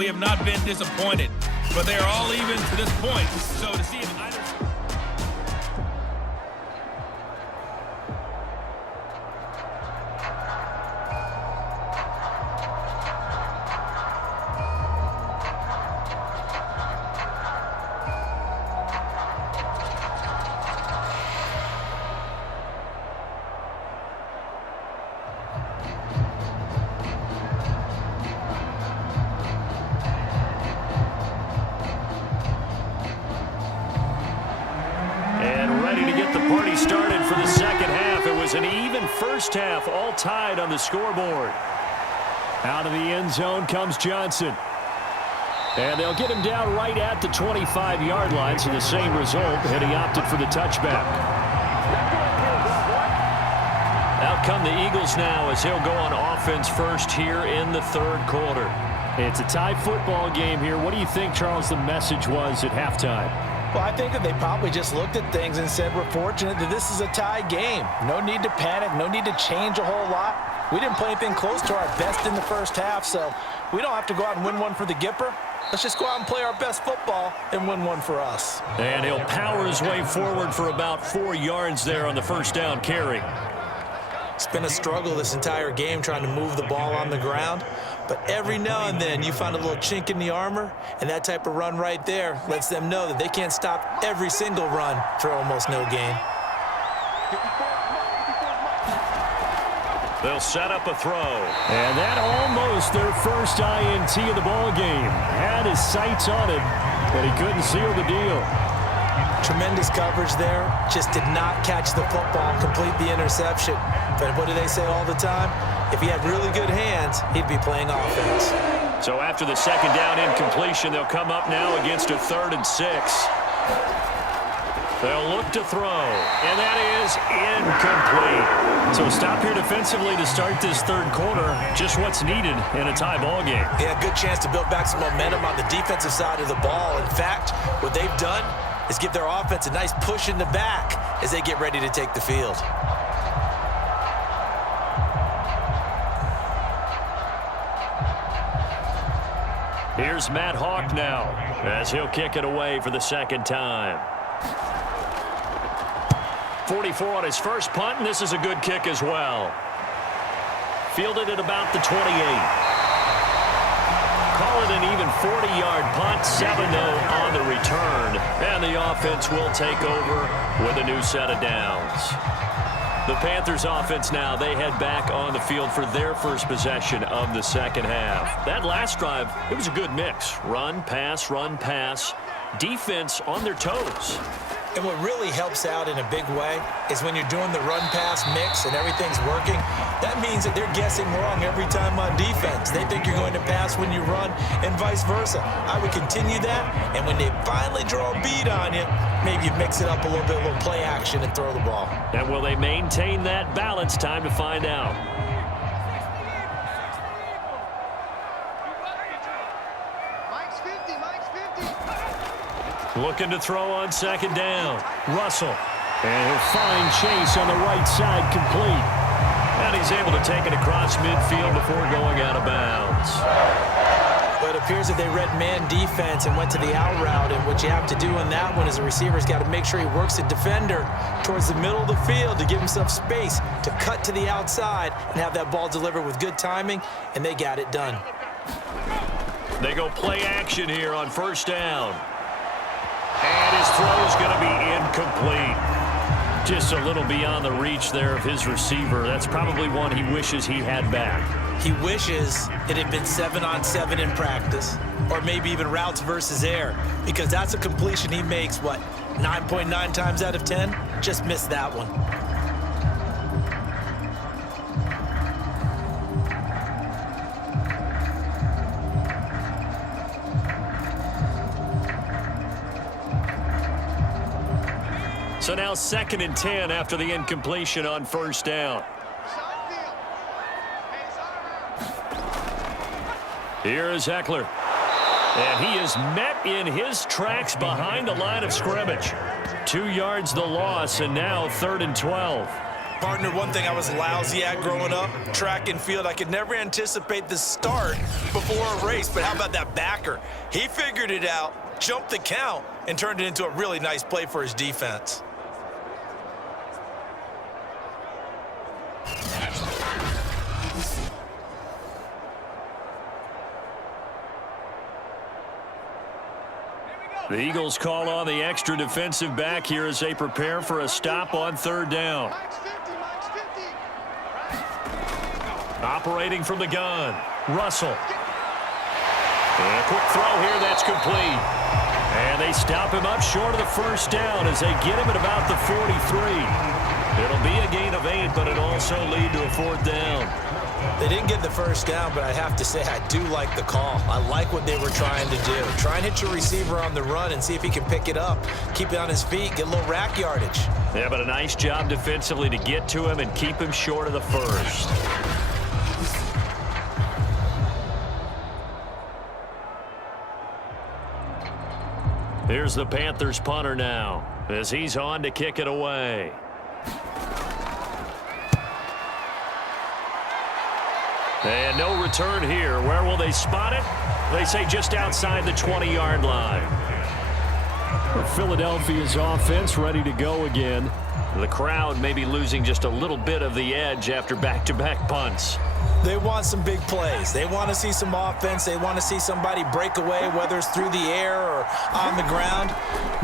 we have not been disappointed. But they are all even to this point. So to see if either... Started for the second half. It was an even first half, all tied on the scoreboard. Out of the end zone comes Johnson. And they'll get him down right at the 25-yard line, so the same result, and he opted for the touchback. Out come the Eagles now as he'll go on offense first here in the third quarter. It's a tie football game here. What do you think, Charles, the message was at halftime? Well, I think that they probably just looked at things and said, we're fortunate that this is a tie game. No need to panic, no need to change a whole lot. We didn't play anything close to our best in the first half, so we don't have to go out and win one for the Gipper. Let's just go out and play our best football and win one for us. And he'll power his way forward for about 4 yards there on the first down carry. It's been a struggle this entire game trying to move the ball on the ground. But every now and then you find a little chink in the armor, and that type of run right there lets them know that they can't stop every single run for almost no gain. They'll set up a throw. And that almost their first INT of the ball game. Had his sights on it, but he couldn't seal the deal. Tremendous coverage there. Just did not catch the football, complete the interception. But what do they say all the time? If he had really good hands, he'd be playing offense. So after the second down incompletion, they'll come up now against a 3rd and 6. They'll look to throw, and that is incomplete. So stop here defensively to start this third quarter. Just what's needed in a tie ball game. Yeah, good chance to build back some momentum on the defensive side of the ball. In fact, what they've done is give their offense a nice push in the back as they get ready to take the field. Here's Matt Hawk now as he'll kick it away for the second time. 44 on his first punt, and this is a good kick as well. Fielded at about the 28. Call it an even 40-yard punt, 7-0 on the return. And the offense will take over with a new set of downs. The Panthers offense now, they head back on the field for their first possession of the second half. That last drive, it was a good mix. Run, pass, defense on their toes. And what really helps out in a big way is when you're doing the run-pass mix and everything's working, that means that they're guessing wrong every time on defense. They think you're going to pass when you run and vice versa. I would continue that, and when they finally draw a beat on you, maybe you mix it up a little bit, a little play action and throw the ball. And will they maintain that balance? Time to find out. Looking to throw on second down. Russell. And he'll find Chase on the right side complete. And he's able to take it across midfield before going out of bounds. But it appears that they read man defense and went to the out route. And what you have to do in that one is the receiver's got to make sure he works the defender towards the middle of the field to give himself space to cut to the outside and have that ball delivered with good timing. And they got it done. They go play action here on first down. And his throw is going to be incomplete. Just a little beyond the reach there of his receiver. That's probably one he wishes he had back. He wishes it had been 7-on-7 in practice, or maybe even routes versus air, because that's a completion he makes, 9.9 times out of 10? Just missed that one. So now 2nd and 10 after the incompletion on first down. Here is Eckler. And he is met in his tracks behind the line of scrimmage. 2 yards the loss, and now 3rd and 12. Partner, one thing I was lousy at growing up, track and field, I could never anticipate the start before a race, but how about that backer? He figured it out, jumped the count, and turned it into a really nice play for his defense. The Eagles call on the extra defensive back here as they prepare for a stop on third down. Operating from the gun, Russell. And a quick throw here that's complete. And they stop him up short of the first down as they get him at about the 43. It'll be a gain of 8, but it'll also lead to a fourth down. They didn't get the first down, but I have to say I do like the call. I like what they were trying to do. Try and hit your receiver on the run and see if he can pick it up, keep it on his feet, get a little rack yardage. Yeah, but a nice job defensively to get to him and keep him short of the first. Here's the Panthers punter now as he's on to kick it away. And no return here. Where will they spot it? They say just outside the 20-yard line. Philadelphia's offense ready to go again. The crowd may be losing just a little bit of the edge after back-to-back punts. They want some big plays. They want to see some offense. They want to see somebody break away, whether it's through the air or on the ground.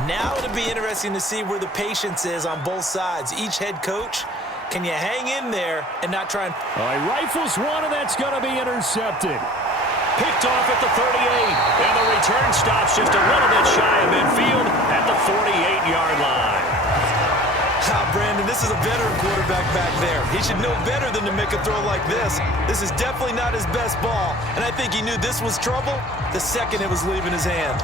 Now it'll be interesting to see where the patience is on both sides. Each head coach, can you hang in there and not try and... He rifles one, and that's going to be intercepted. Picked off at the 38, and the return stops just a little bit shy of midfield at the 48-yard line. Brandon, this is a veteran quarterback back there. He should know better than to make a throw like this. This is definitely not his best ball, and I think he knew this was trouble the second it was leaving his hand.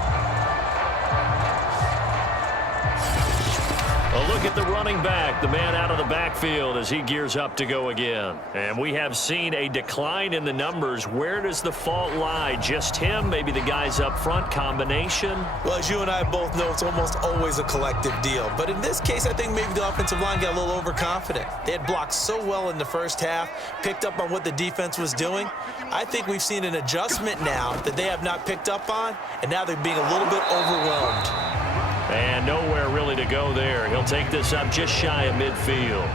A look at the running back, the man out of the backfield as he gears up to go again. And we have seen a decline in the numbers. Where does the fault lie? Just him? Maybe the guys up front? Combination? Well, as you and I both know, it's almost always a collective deal. But in this case, I think maybe the offensive line got a little overconfident. They had blocked so well in the first half, picked up on what the defense was doing. I think we've seen an adjustment now that they have not picked up on, and now they're being a little bit overwhelmed. And nowhere really to go there. He'll take this up just shy of midfield.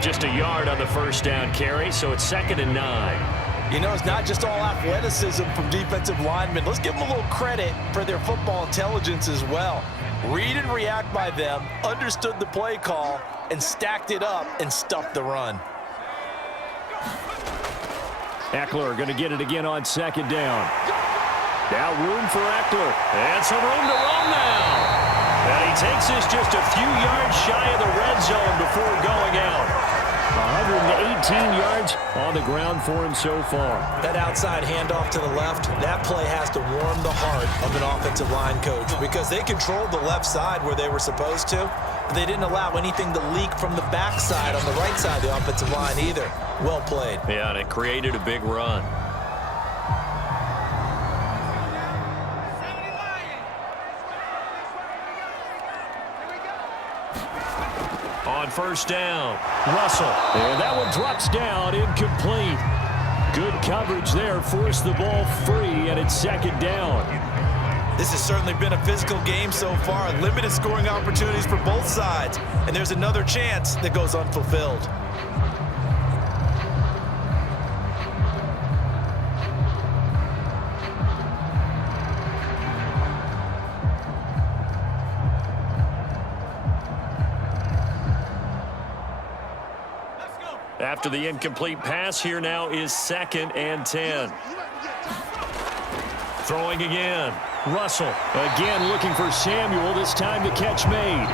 Just a yard on the first down carry, so it's 2nd and 9. You know, it's not just all athleticism from defensive linemen. Let's give them a little credit for their football intelligence as well. Read and react by them, understood the play call, and stacked it up and stuffed the run. Eckler going to get it again on 2nd down. Now room for Eckler. And some room to run now. And he takes this just a few yards shy of the red zone before going out. 118 yards on the ground for him so far. That outside handoff to the left, that play has to warm the heart of an offensive line coach because they controlled the left side where they were supposed to, but they didn't allow anything to leak from the backside on the right side of the offensive line either. Well played. Yeah, and it created a big run. On first down, Russell. And that one drops down, incomplete. Good coverage there, forced the ball free, and it's 2nd down. This has certainly been a physical game so far. Limited scoring opportunities for both sides. And there's another chance that goes unfulfilled. After the incomplete pass, here now is 2nd and 10. Throwing again. Russell again looking for Samuel, this time the catch made.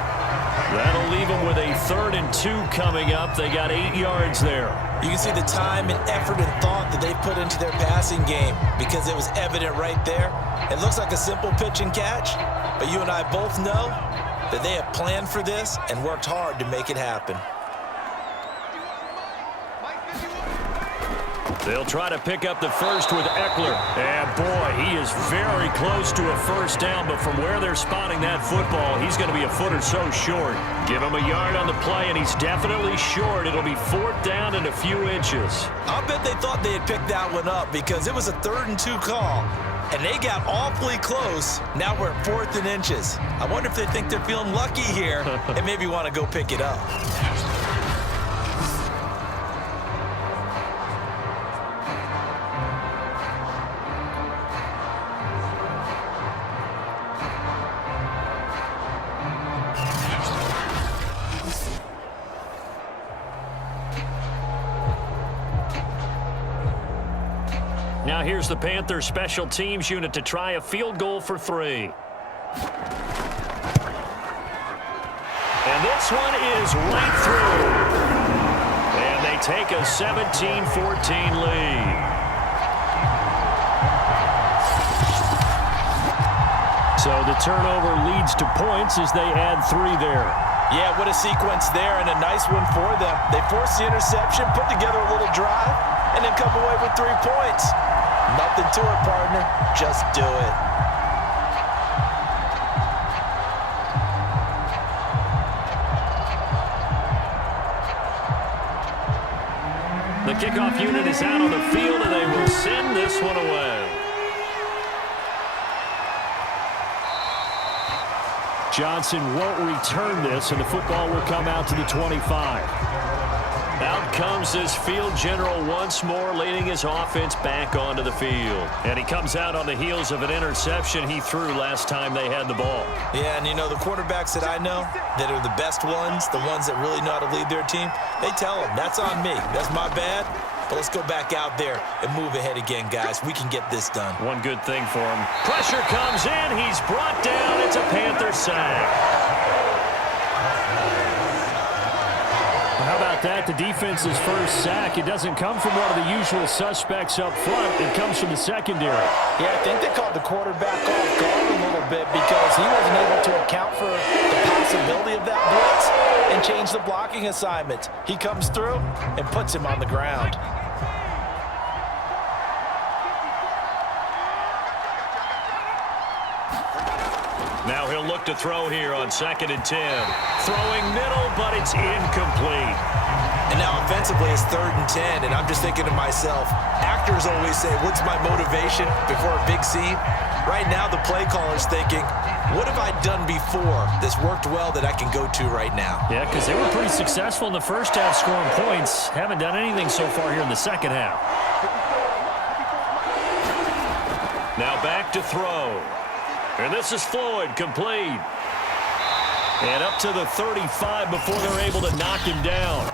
That'll leave him with a 3rd and 2 coming up. They got 8 yards there. You can see the time and effort and thought that they put into their passing game because it was evident right there. It looks like a simple pitch and catch, but you and I both know that they have planned for this and worked hard to make it happen. They'll try to pick up the first with Eckler. And, boy, he is very close to a first down, but from where they're spotting that football, he's going to be a foot or so short. Give him a yard on the play, and he's definitely short. It'll be 4th down and a few inches. I'll bet they thought they had picked that one up because it was a 3rd and 2 call, and they got awfully close. Now we're at 4th and inches. I wonder if they think they're feeling lucky here and maybe want to go pick it up. Now here's the Panthers special teams unit to try a field goal for 3. And this one is right through. And they take a 17-14 lead. So the turnover leads to points as they add 3 there. Yeah, what a sequence there, and a nice one for them. They force the interception, put together a little drive, and then come away with 3 points. Nothing to it, partner. Just do it. The kickoff unit is out on the field, and they will send this one away. Johnson won't return this, and the football will come out to the 25. Out comes this field general once more, leading his offense back onto the field. And he comes out on the heels of an interception he threw last time they had the ball. Yeah, and you know, the quarterbacks that I know that are the best ones, the ones that really know how to lead their team, they tell them, that's on me. That's my bad. But let's go back out there and move ahead again, guys. We can get this done. One good thing for him. Pressure comes in. He's brought down. It's a Panther sack. How about that? The defense's first sack. It doesn't come from one of the usual suspects up front. It comes from the secondary. Yeah, I think they called the quarterback off guard a little bit because he wasn't able to account for the possibility of that blitz and change the blocking assignment. He comes through and puts him on the ground. Now he'll look to throw here on 2nd and 10. Throwing middle, but it's incomplete. And now offensively it's 3rd and 10, and I'm just thinking to myself, actors always say, what's my motivation before a big scene? Right now the play caller's thinking, what have I done before that's worked well that I can go to right now? Yeah, because they were pretty successful in the first half scoring points. Haven't done anything so far here in the second half. Now back to throw. And this is Floyd, complete. And up to the 35 before they're able to knock him down.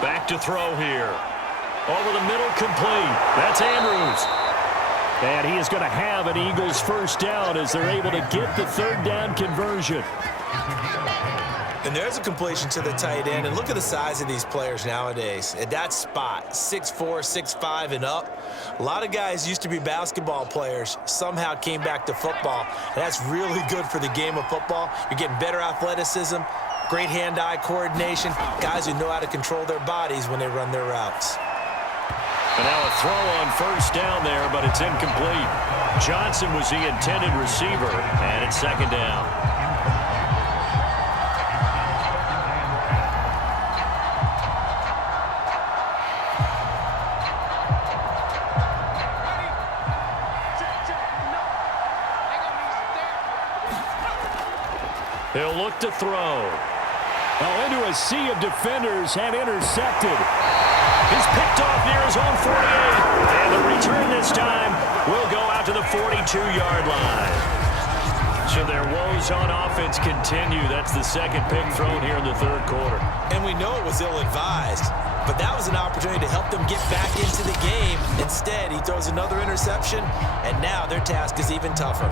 Back to throw here. Over the middle, complete. That's Andrews. And he is going to have an Eagles first down as they're able to get the 3rd down conversion. And there's a completion to the tight end. And look at the size of these players nowadays. At that spot, 6'4", 6'5", and up. A lot of guys used to be basketball players, somehow came back to football. And that's really good for the game of football. You're getting better athleticism, great hand-eye coordination, guys who know how to control their bodies when they run their routes. And now a throw on first down there, but it's incomplete. Johnson was the intended receiver, and it's 2nd down. He'll look to throw. Oh, into a sea of defenders and intercepted. He's picked off near his own 48. And the return this time will go out to the 42-yard line. So their woes on offense continue. That's the 2nd pick thrown here in the 3rd quarter. And we know it was ill-advised, but that was an opportunity to help them get back into the game. Instead, he throws another interception, and now their task is even tougher.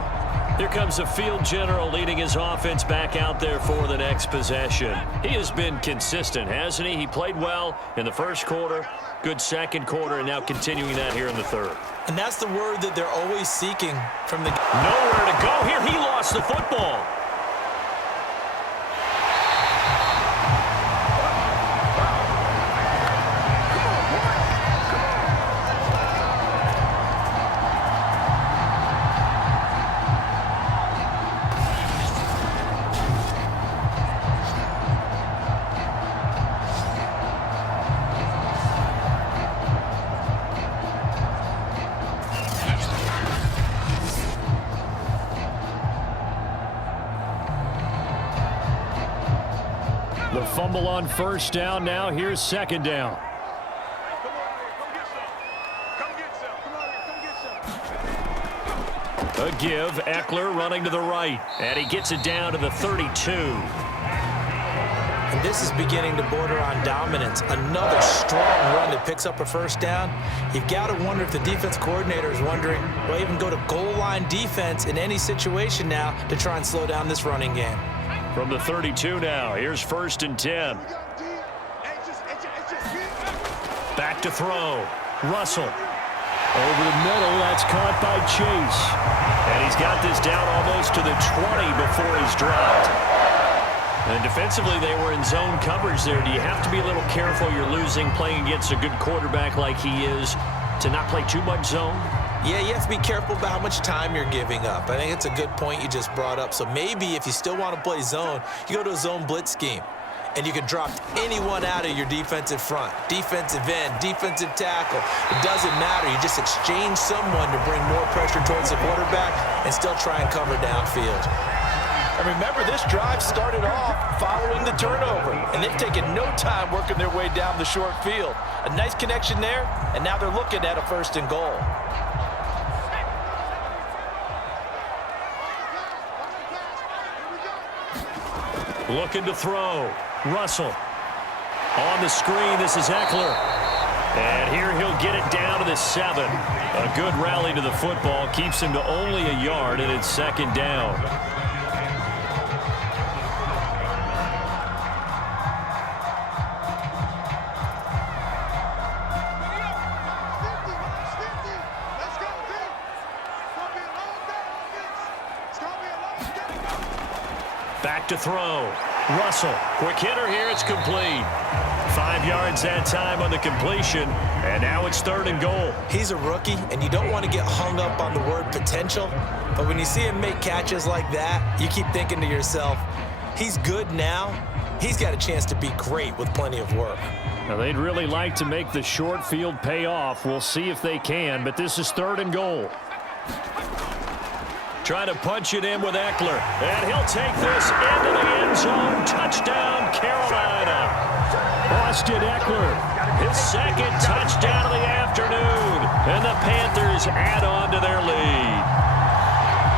Here comes the field general leading his offense back out there for the next possession. He has been consistent, hasn't he? He played well in the first quarter, good second quarter, and now continuing that here in the third. And that's the word that they're always seeking from the... Nowhere to go here. He lost the football. The fumble on first down. Now here's second down. A give. Eckler running to the right. And he gets it down to the 32. And this is beginning to border on dominance. Another strong run that picks up a first down. You've got to wonder if the defense coordinator is wondering, will even go to goal line defense in any situation now to try and slow down this running game. From the 32 now, here's first and 10. Back to throw. Russell. Over the middle, that's caught by Chase. And he's got this down almost to the 20 before he's dropped. And defensively, they were in zone coverage there. Do you have to be a little careful? You're losing playing against a good quarterback like he is to not play too much zone? Yeah, you have to be careful about how much time you're giving up. I think it's a good point you just brought up. So maybe if you still want to play zone, you go to a zone blitz scheme. And you can drop anyone out of your defensive front. Defensive end, defensive tackle. It doesn't matter. You just exchange someone to bring more pressure towards the quarterback and still try and cover downfield. And remember, this drive started off following the turnover. And they've taken no time working their way down the short field. A nice connection there, and now they're looking at a first and goal. Looking to throw. Russell. On the screen, this is Eckler. And here he'll get it down to the 7. A good rally to the football. Keeps him to only a yard, and it's second down. Back to throw. Russell. Quick hitter here. It's complete. 5 yards that time on the completion. And now it's third and goal. He's a rookie, and you don't want to get hung up on the word potential. But when you see him make catches like that, you keep thinking to yourself, he's good now. He's got a chance to be great with plenty of work. Now, they'd really like to make the short field pay off. We'll see if they can, but this is third and goal. Trying to punch it in with Eckler. And he'll take this into the end zone. Touchdown, Carolina. Austin Eckler, his second touchdown of the afternoon. And the Panthers add on to their lead.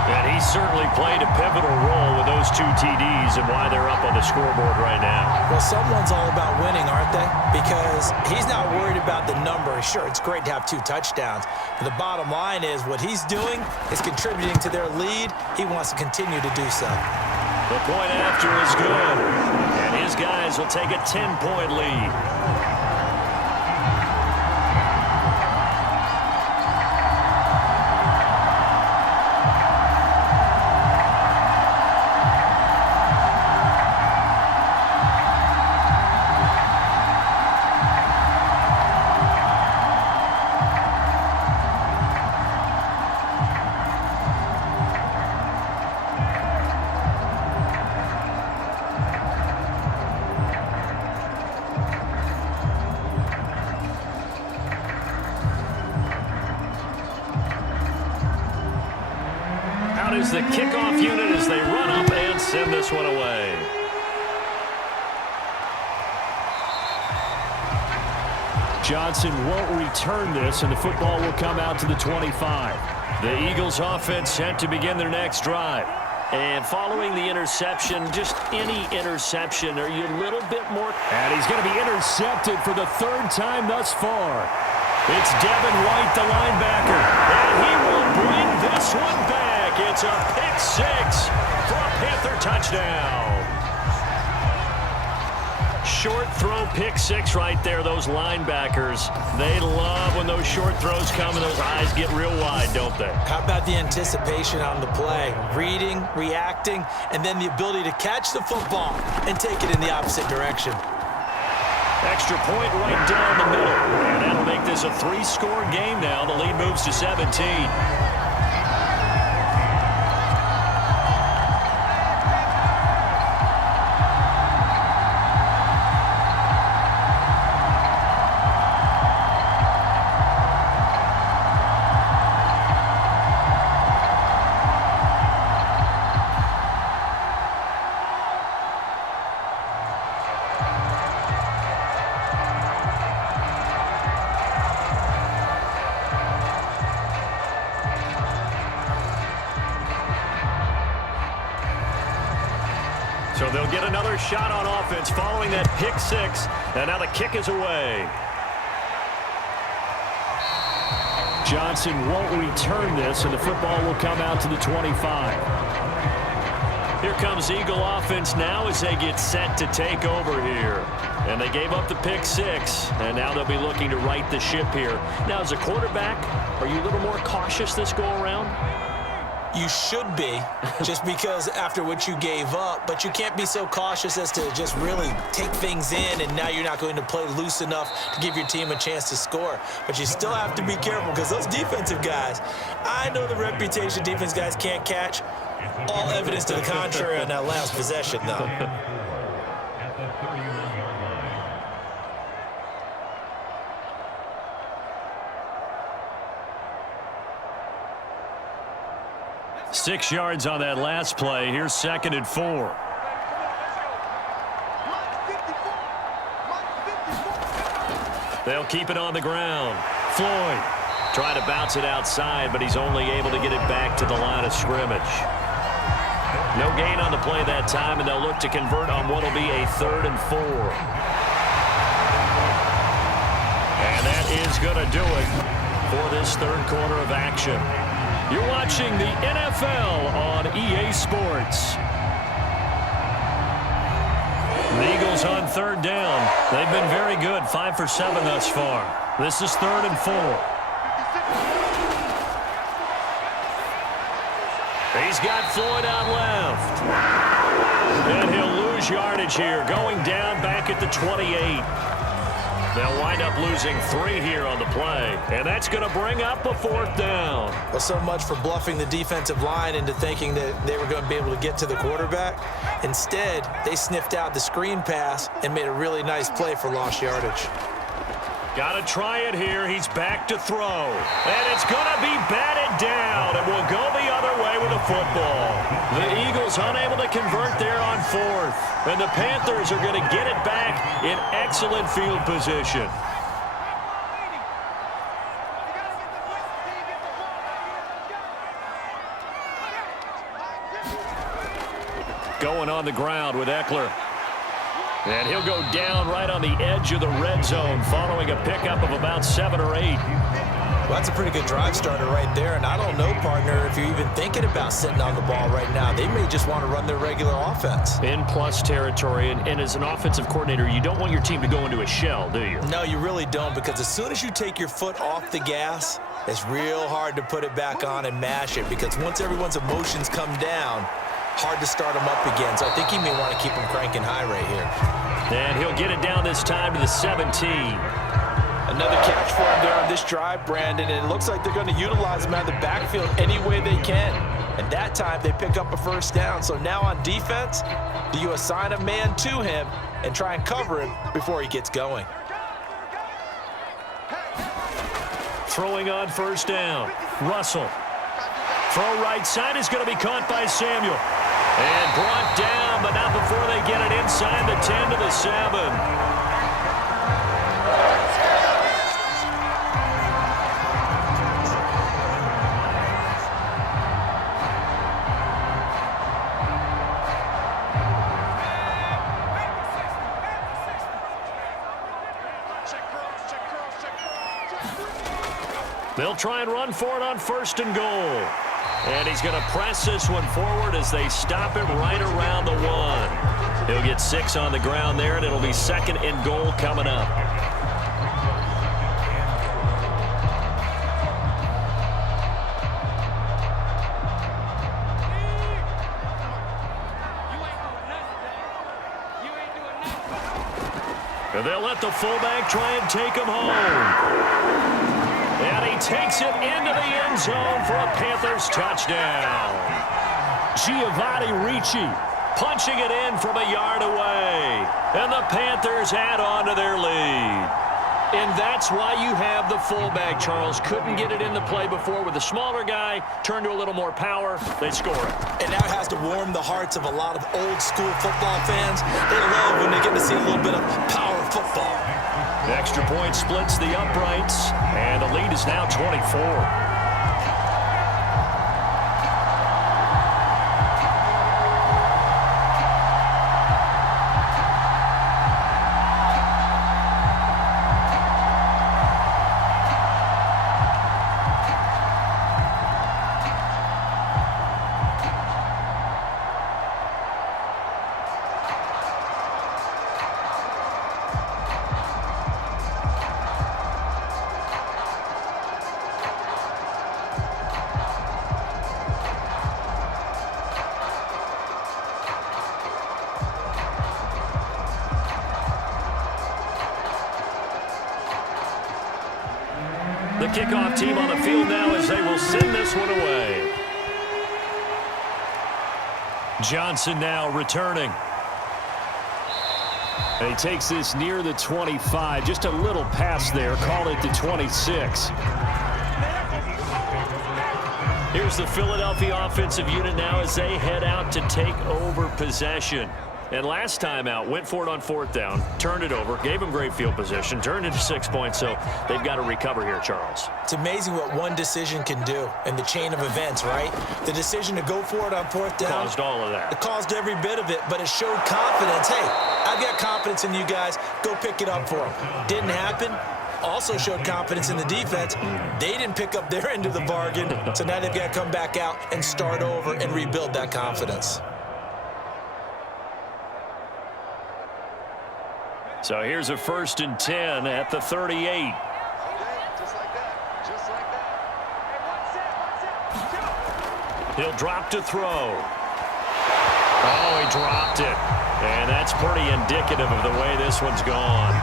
And he certainly played a pivotal role with those 2 TDs and why they're up on the scoreboard right now. Well, someone's all about winning, aren't they? Because he's not worried about the number. Sure, it's great to have 2 touchdowns. But the bottom line is what he's doing is contributing to their lead. He wants to continue to do so. The point after is good. And his guys will take a 10-point lead. Is the kickoff unit as they run up and send this one away. Johnson won't return this, and the football will come out to the 25. The Eagles offense set to begin their next drive. And following the interception, just any interception, are you a little bit more? And he's going to be intercepted for the 3rd time thus far. It's Devin White, the linebacker, and he will bring this one back. It's a pick six for a Panther touchdown. Short throw pick six right there. Those linebackers, they love when those short throws come and those eyes get real wide, don't they? How about the anticipation on the play? Reading, reacting, and then the ability to catch the football and take it in the opposite direction. Extra point right down the middle. And that'll make this a 3-score game now. The lead moves to 17. So they'll get another shot on offense following that pick six. And now the kick is away. Johnson won't return this, and the football will come out to the 25. Here comes Eagle offense now as they get set to take over here. And they gave up the pick six, and now they'll be looking to right the ship here. Now, as a quarterback, are you a little more cautious this go-around? You should be, just because after what you gave up, but you can't be so cautious as to just really take things in, and now you're not going to play loose enough to give your team a chance to score. But you still have to be careful because those defensive guys, I know the reputation defense guys can't catch. All evidence to the contrary on that last possession, though. 6 yards on that last play. Here's 2nd and 4. They'll keep it on the ground. Floyd trying to bounce it outside, but he's only able to get it back to the line of scrimmage. No gain on the play that time, and they'll look to convert on what will be a 3rd and 4. And that is going to do it for this third quarter of action. You're watching the NFL on EA Sports. The Eagles on 3rd down. They've been very good, 5 for 7 thus far. This is 3rd and 4. He's got Floyd out left. And he'll lose yardage here, going down back at the 28. They'll wind up losing 3 here on the play, and that's going to bring up a 4th down. Well, so much for bluffing the defensive line into thinking that they were going to be able to get to the quarterback. Instead, they sniffed out the screen pass and made a really nice play for lost yardage. Got to try it here. He's back to throw. And it's going to be batted down. And will go the other way with the football. The Eagles unable to convert there on 4th. And the Panthers are going to get it back in excellent field position. Going on the ground with Eckler. And he'll go down right on the edge of the red zone following a pickup of about 7 or 8. Well, that's a pretty good drive starter right there. And I don't know, partner, if you're even thinking about sitting on the ball right now. They may just want to run their regular offense. In plus territory. And as an offensive coordinator, you don't want your team to go into a shell, do you? No, you really don't, because as soon as you take your foot off the gas, it's real hard to put it back on and mash it, because once everyone's emotions come down, hard to start them up again. So I think he may want to keep them cranking high right here. And he'll get it down this time to the 17. Another catch for him there on this drive, Brandon, and it looks like they're going to utilize him out of the backfield any way they can. And that time they pick up a 1st down. So now on defense, do you assign a man to him and try and cover him before he gets going? Throwing on 1st down. Russell. Throw right side is going to be caught by Samuel. And brought down, but not before they get it inside the 10 to the 7. They'll try and run for it on 1st and goal. And he's going to press this one forward as they stop it right around the 1. He'll get 6 on the ground there, and it'll be 2nd and goal coming up. And they'll let the fullback try and take him home. And he takes it into the end zone for a Panthers touchdown. Giovanni Ricci punching it in from a yard away. And the Panthers add on to their lead. And that's why you have the fullback, Charles. Couldn't get it in the play before with the smaller guy. Turned to a little more power. They score it. And that has to warm the hearts of a lot of old-school football fans. They love when they get to see a little bit of power football. The extra point splits the uprights, and the lead is now 24. The kickoff team on the field now as they will send this one away. Johnson now returning. And he takes this near the 25. Just a little pass there. Call it the 26. Here's the Philadelphia offensive unit now as they head out to take over possession. And last time out, went for it on 4th down, turned it over, gave them great field position, turned it to 6 points, so they've got to recover here, Charles. It's amazing what one decision can do in the chain of events, right? The decision to go for it on 4th down. Caused all of that. It caused every bit of it, but it showed confidence. Hey, I've got confidence in you guys. Go pick it up for them. Didn't happen. Also showed confidence in the defense. They didn't pick up their end of the bargain, so now they've got to come back out and start over and rebuild that confidence. So here's a 1st and 10 at the 38. Just like that. Just like that. He'll drop to throw. Oh, he dropped it. And that's pretty indicative of the way this one's gone.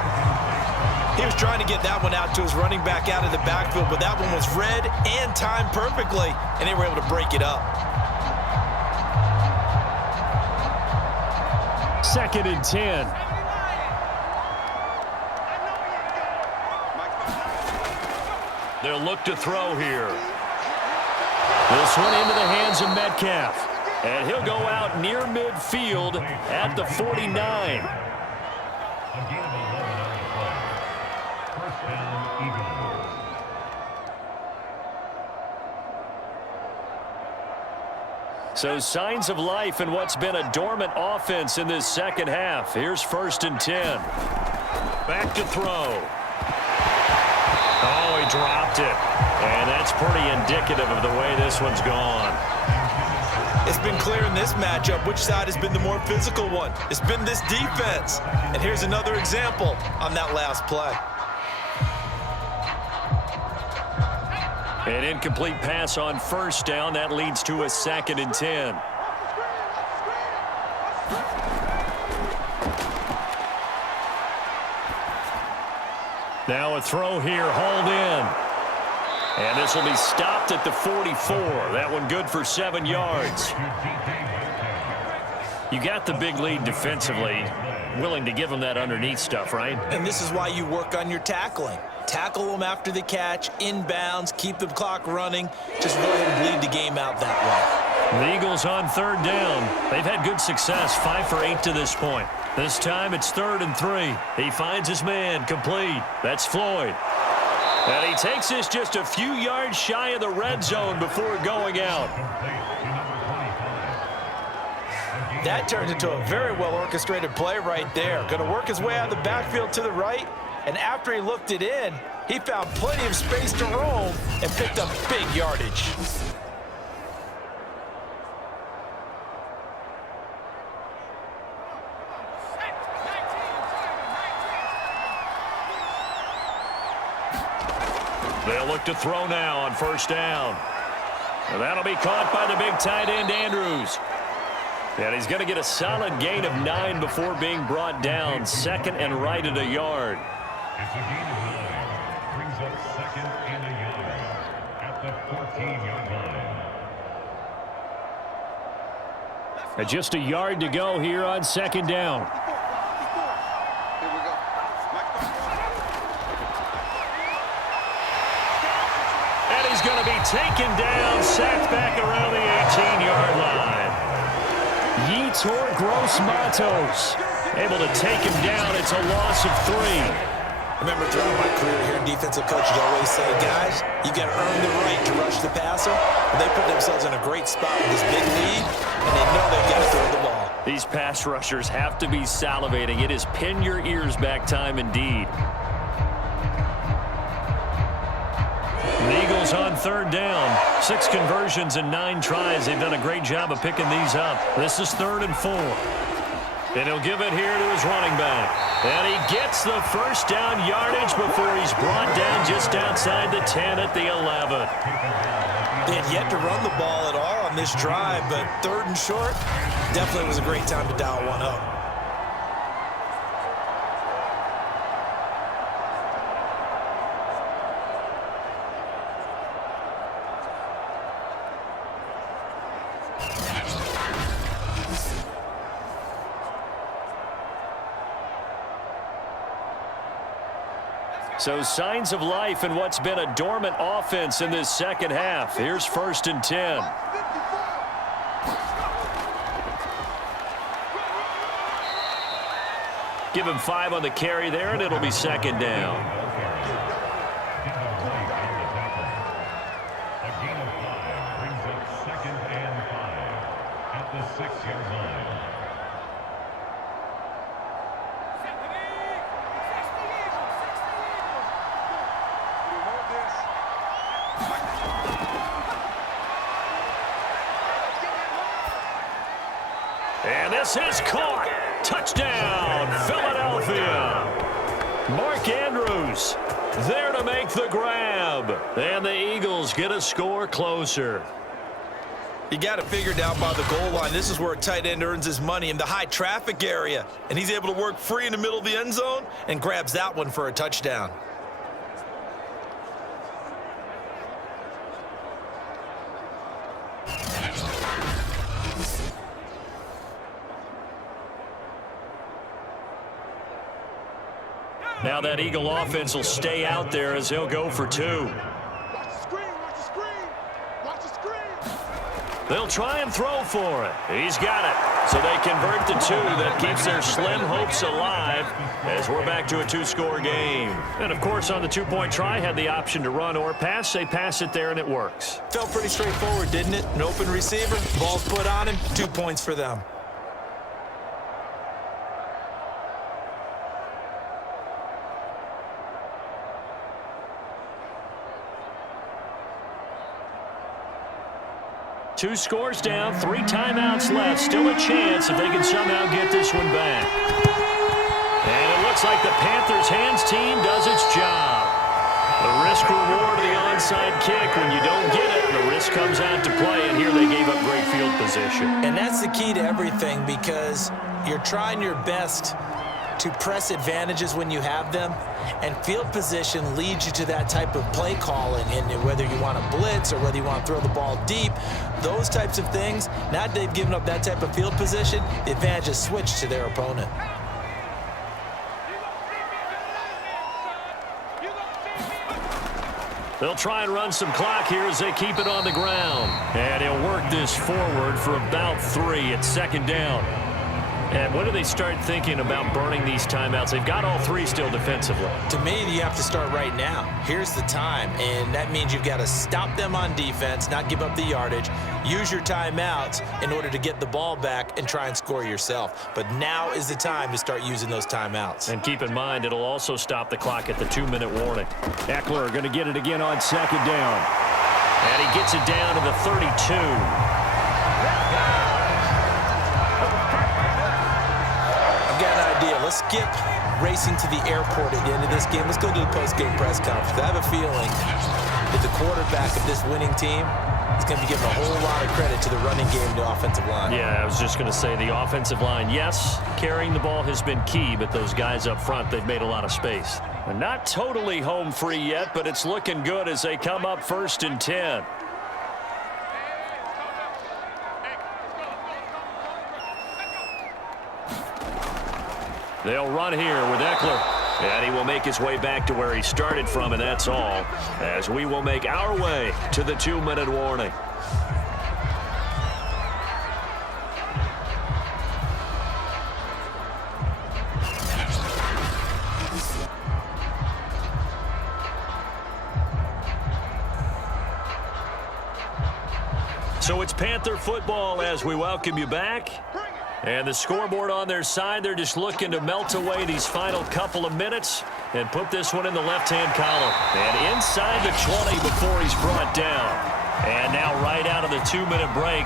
He was trying to get that one out to his running back out of the backfield, but that one was read and timed perfectly, and they were able to break it up. 2nd and 10. They'll look to throw here. This one into the hands of Metcalf. And he'll go out near midfield at the 49. So signs of life in what's been a dormant offense in this second half. Here's 1st and 10. Back to throw. Oh, he dropped it. And that's pretty indicative of the way this one's gone. It's been clear in this matchup which side has been the more physical one. It's been this defense. And here's another example on that last play. An incomplete pass on 1st down. That leads to a 2nd and 10. Now a throw here, hauled in. And this will be stopped at the 44. That one good for 7 yards. You got the big lead defensively. Willing to give them that underneath stuff, right? And this is why you work on your tackling. Tackle them after the catch, inbounds, keep the clock running. Just go ahead and bleed the game out that way. The Eagles on 3rd down. They've had good success, 5 for 8 to this point. This time it's 3rd and 3. He finds his man, complete. That's Floyd. And he takes this just a few yards shy of the red zone before going out. That turned into a very well-orchestrated play right there. Going to work his way out of the backfield to the right, and after he looked it in, he found plenty of space to roam and picked up big yardage. They'll look to throw now on first down. And that'll be caught by the big tight end, Andrews. And he's going to get a solid gain of 9 before being brought down. Second and right at a yard. It's a gain of 9. Brings up second and a yard at the 14-yard line. Just a yard to go here on second down. Here we go. And he's going to be taken down, sacked back around the 18-yard line. Yeats or Gross Matos able to take him down. It's a loss of 3. Remember, throughout my career here, defensive coaches always say, guys, you got to earn the right to rush the passer. And they put themselves in a great spot with this big lead, and they know they've got to throw the ball. These pass rushers have to be salivating. It is pin your ears back time indeed. The Eagles on third down. 6 conversions and 9 tries. They've done a great job of picking these up. This is 3rd and 4. And he'll give it here to his running back. And he gets the first down yardage before he's brought down just outside the 10 at the 11. They had yet to run the ball at all on this drive, but 3rd and short definitely was a great time to dial one up. So signs of life in what's been a dormant offense in this second half. Here's 1st and 10. Give him 5 on the carry there, and it'll be 2nd down. A gain of 5 brings up 2nd and 5 at the 6-yard line. And this is caught. Touchdown, Philadelphia. Mark Andrews there to make the grab. And the Eagles get a score closer. You got it figured out by the goal line. This is where a tight end earns his money, in the high traffic area. And he's able to work free in the middle of the end zone and grabs that one for a touchdown. Now that Eagle offense will stay out there as he'll go for 2. Watch the screen, watch the screen, watch the screen. They'll try and throw for it. He's got it. So they convert the 2. That keeps their slim hopes alive as we're back to a 2-score game. And, of course, on the 2-point try, had the option to run or pass. They pass it there, and it works. Felt pretty straightforward, didn't it? An open receiver, ball's put on him, 2 points for them. Two scores down, 3 timeouts left. Still a chance if they can somehow get this one back. And it looks like the Panthers' hands team does its job. The risk-reward of the onside kick. When you don't get it, the risk comes out to play, and here they gave up great field position. And that's the key to everything, because you're trying your best to press advantages when you have them, and field position leads you to that type of play calling. And whether you want to blitz or whether you want to throw the ball deep, those types of things, now that they've given up that type of field position, the advantage is switched to their opponent. They'll try and run some clock here as they keep it on the ground. And he'll work this forward for about 3 at 2nd down. And when do they start thinking about burning these timeouts? They've got all 3 still defensively. To me, you have to start right now. Here's the time, and that means you've got to stop them on defense, not give up the yardage, use your timeouts in order to get the ball back and try and score yourself. But now is the time to start using those timeouts. And keep in mind, it'll also stop the clock at the 2-minute warning. Eckler going to get it again on 2nd down. And he gets it down to the 32. Let's skip racing to the airport at the end of this game. Let's go to the post-game press conference. I have a feeling that the quarterback of this winning team is going to be giving a whole lot of credit to the running game and the offensive line. Yeah, I was just going to say the offensive line, yes, carrying the ball has been key, but those guys up front, they've made a lot of space. And not totally home free yet, but it's looking good as they come up 1st and 10. They'll run here with Eckler. And he will make his way back to where he started from, and that's all, as we will make our way to the 2-minute warning. So it's Panther football as we welcome you back. And the scoreboard on their side, they're just looking to melt away these final couple of minutes and put this one in the left-hand column. And inside the 20 before he's brought down. And now right out of the 2-minute break,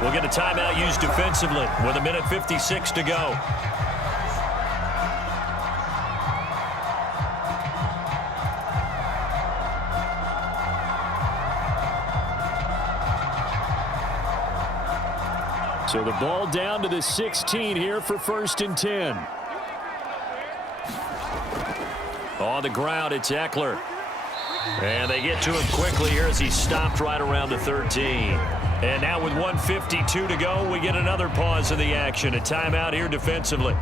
we'll get a timeout used defensively with 1:56 to go. So the ball down to the 16 here for 1st and 10. On the ground, it's Eckler. And they get to him quickly here as he stopped right around the 13. And now with 1:52 to go, we get another pause in the action. A timeout here defensively.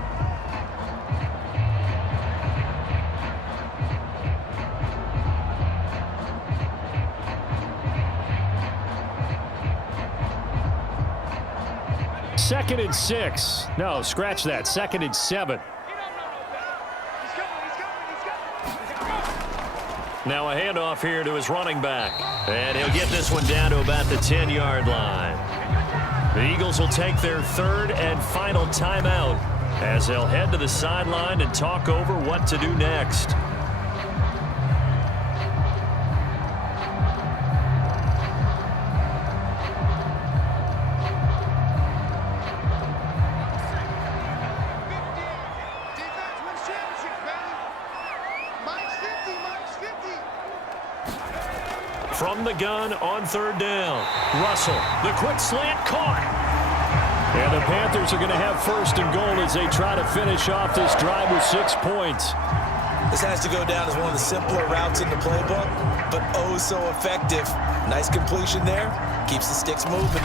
Second and 6. No, scratch that. 2nd and 7. Now a handoff here to his running back. And he'll get this one down to about the 10-yard line. The Eagles will take their 3rd and final timeout as they'll head to the sideline and talk over what to do next. From the gun on 3rd down. Russell, the quick slant caught. And the Panthers are going to have 1st and goal as they try to finish off this drive with 6 points. This has to go down as one of the simpler routes in the playbook, but oh so effective. Nice completion there. Keeps the sticks moving.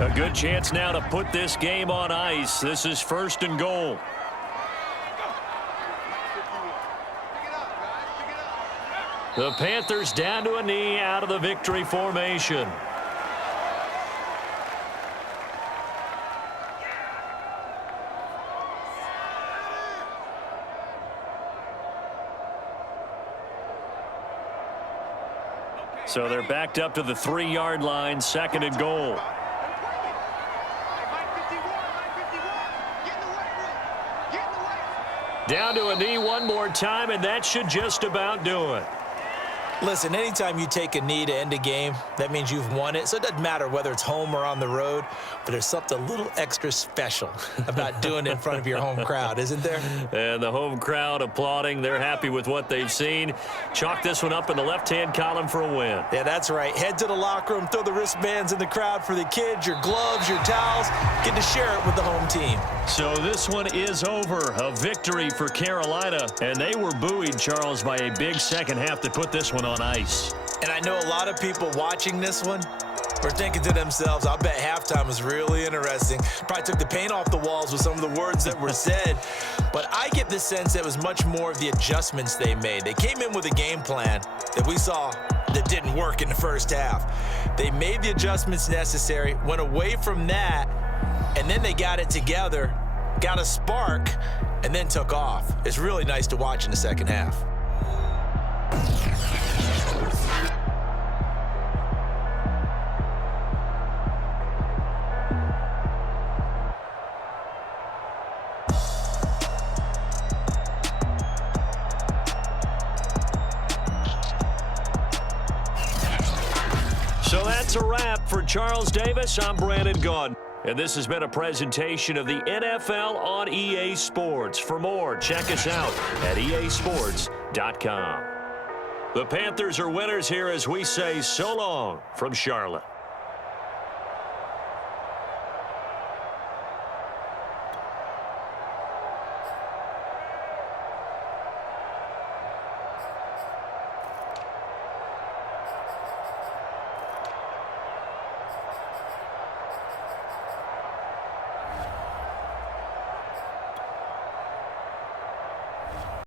A good chance now to put this game on ice. This is 1st and goal. The Panthers down to a knee out of the victory formation. So they're backed up to the 3-yard line, 2nd and goal. Down to a knee one more time, and that should just about do it. Listen, anytime you take a knee to end a game, that means you've won it. So it doesn't matter whether it's home or on the road, but there's something a little extra special about doing it in front of your home crowd, isn't there? And the home crowd applauding. They're happy with what they've seen. Chalk this one up in the left-hand column for a win. Yeah, that's right. Head to the locker room, throw the wristbands in the crowd for the kids, your gloves, your towels. Get to share it with the home team. So this one is over. A victory for Carolina. And they were buoyed, Charles, by a big second half to put this one on ice. And I know a lot of people watching this one were thinking to themselves, I bet halftime was really interesting. Probably took the paint off the walls with some of the words that were said. But I get the sense that it was much more of the adjustments they made. They came in with a game plan that we saw that didn't work in the first half. They made the adjustments necessary, went away from that, and then they got it together, got a spark, and then took off. It's really nice to watch in the second half. So that's a wrap. For Charles Davis, I'm Brandon Gaudin. And this has been a presentation of the NFL on EA Sports. For more, check us out at easports.com. The Panthers are winners here as we say so long from Charlotte.